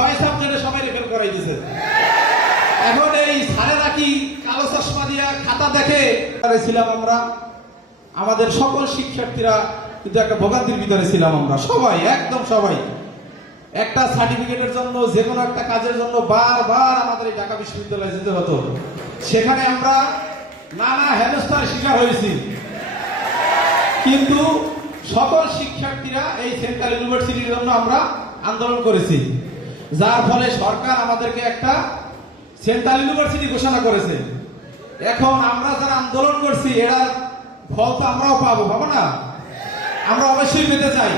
6 সাবজেক্টে সবাই রেফার করাই দিয়েছে। এখন এই স্যারেরা কি কালো চশমা দিয়া খাতা দেখে ছিলাম আমরা, আমাদের সকল শিক্ষার্থীরা কিন্তু একটা ভোগান্তির ভিতরে ছিলাম আমরা সবাই, একদম সবাই। একটা সার্টিফিকেটের জন্য, যে কোনো একটা কাজের জন্য বারবার আমাদের এই ঢাকা বিশ্ববিদ্যালয়ে যেতে হতো। সেখানে আমরা নানা হেনস্থার শিকার হয়েছি, কিন্তু সকল শিক্ষার্থীরা এই সেন্ট্রাল ইউনিভার্সিটির জন্য আমরা আন্দোলন করেছি, যার ফলে সরকার আমাদেরকে একটা সেন্ট্রাল ইউনিভার্সিটি ঘোষণা করেছে। এখন আমরা যারা আন্দোলন করছি এর ফল তো আমরাও পাবো না? আমরা অবশ্যই পেতে চাই।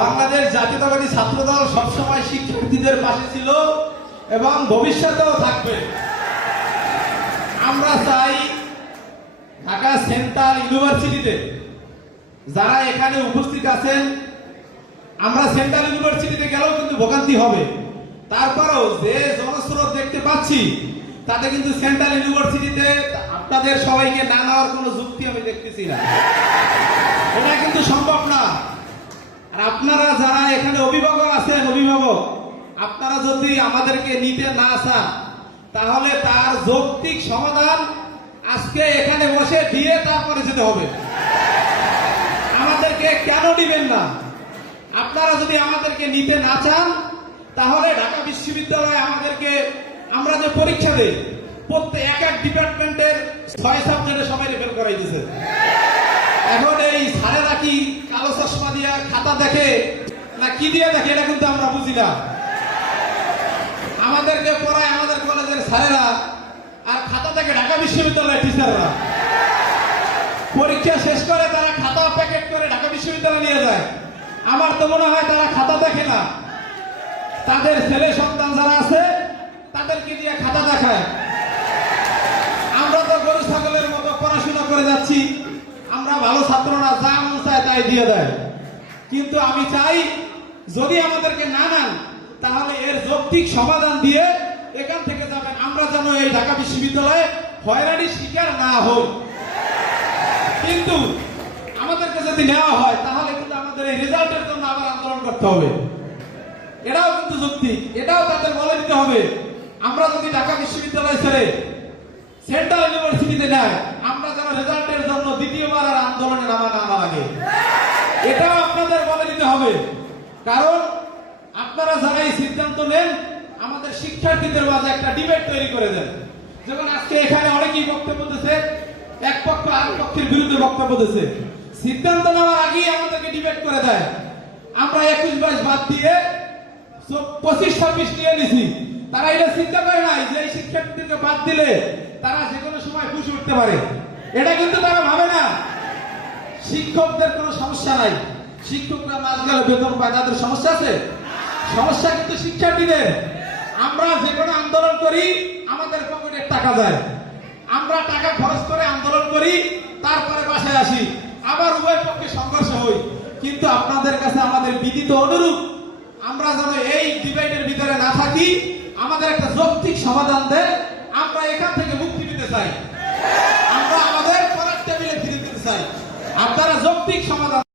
বাংলাদেশ জাতীয়তাবাদী ছাত্রদল সবসময় শিক্ষার্থীদের পাশে ছিল এবং ভবিষ্যতেও থাকবে। আমরা চাই ঢাকা সেন্ট্রাল ইউনিভার্সিটিতে যারা এখানে উপস্থিত আছেন, আমরা সেন্ট্রাল ইউনিভার্সিটিতে গেলেও কিন্তু ভোগান্তি হবে। তারপরেও যে জনস্রোত দেখতে পাচ্ছি তাতে কিন্তু সেন্ট্রাল ইউনিভার্সিটিতে আপনাদের সবাইকে না নেওয়ার কোনো যুক্তি আমি দেখতেছি না। এটা কিন্তু সম্ভব না। আর আপনারা যারা এখানে অভিভাবক আছেন, আপনারা যদি আমাদেরকে নিতে না চান তাহলে তার যৌক্তিক সমাধান আজকে এখানে বসে দিয়ে তারপরে যেতে হবে। আমাদেরকে কেন দিবেন না? আপনারা যদি আমাদেরকে নিতে না চান তাহলে ঢাকা বিশ্ববিদ্যালয়ে আমাদেরকে, আমরা যে পরীক্ষা দেই প্রত্যেক এক ডিপার্টমেন্টের 6 সাবজেক্টে সবাই রেফার করাই দিয়েছে। এখন এই স্যারেরা কি কালো চশমা দিয়া খাতা দেখে না কি দিয়ে দেখে এটা কিন্তু আমরা বুঝি না। আমাদেরকে পড়ায় আমাদের কলেজের স্যারেরা, আর খাতা দেখে ঢাকা বিশ্ববিদ্যালয়ের টিচাররা। পরীক্ষা শেষ করে তারা খাতা প্যাকেট করে ঢাকা বিশ্ববিদ্যালয়ে নিয়ে যায়। আমার তো মনে হয় তারা খাতা দেখে না, তাদের ছেলে সন্তান যারা আছে তাদেরকে দিয়ে খাতা দেখায়। আমরা তো গরু ছাগলের মতো পড়াশোনা করে যাচ্ছি, আমরা ভালো ছাত্র না, যা মন চায় তাই দিয়ে দেয়। কিন্তু আমি চাই যদি আমাদেরকে না নেন তাহলে এর যৌক্তিক সমাধান দিয়ে এখান থেকে যাবেন। আমরা যেন এই ঢাকা বিশ্ববিদ্যালয়ে হয়রানির শিকার না হই। কিন্তু আমাদেরকে যদি নেওয়া হয় তাহলে কিন্তু আমাদের এই রেজাল্টের জন্য আবার আন্দোলন করতে হবে। এটাও কিন্তু যুক্তি, এটাও তাদের বলে দিতে হবে। আমরা যদি ঢাকা বিশ্ববিদ্যালয় ছেড়ে সেন্ট্রাল ইউনিভার্সিটিতে নেয়, আমরা যেন রেজাল্টের জন্য দ্বিতীয়বার আর আন্দোলনে নামা লাগে, এটাও আপনাদের বলে দিতে হবে। কারণ আপনারা যারা এই সিদ্ধান্ত নেন আমাদের শিক্ষার্থীদের মাঝে একটা ডিবেট তৈরি করে দেন। যেমন আজকে এখানে অনেকেই বক্তব্য দিচ্ছে, এক পক্ষ আরেক পক্ষের বিরুদ্ধে বক্তব্য দিচ্ছে। সিদ্ধান্ত নেওয়ার আগেই আমাদেরকে ডিবেট করে দেয়। আমরা 21-22 বাদ দিয়ে 25-26 নিয়ে নিছি। তারা এটা চিন্তা করে নাই যে এই শিক্ষার্থীদেরকে বাদ দিলে তারা যে কোনো সময় খুশ উঠতে পারে। এটা কিন্তু তারা ভাবে না। শিক্ষকদের কোনো সমস্যা নাই, শিক্ষকরা মাস গেলে বেতন পায়, তাদের সমস্যা আছে? সমস্যা কিন্তু শিক্ষার্থীদের। আমরা যে কোনো আন্দোলন করি আমাদের পকেটে টাকা যায়, আমরা টাকা খরচ করে আন্দোলন করি, তারপরে বাসায় আসি, আবার উভয় পক্ষে সংঘর্ষ হই। কিন্তু আপনাদের কাছে আমাদের বিনীত অনুরোধ, আমরা যেন এই ডিবেটের ভিতরে না থাকি, আমাদের একটা যৌক্তিক সমাধান দেয়। আমরা এখান থেকে মুক্তি পেতে চাই, আমরা আমাদের পড়ার টেবিলে ফিরে যেতে চাই। আপনারা যৌক্তিক সমাধান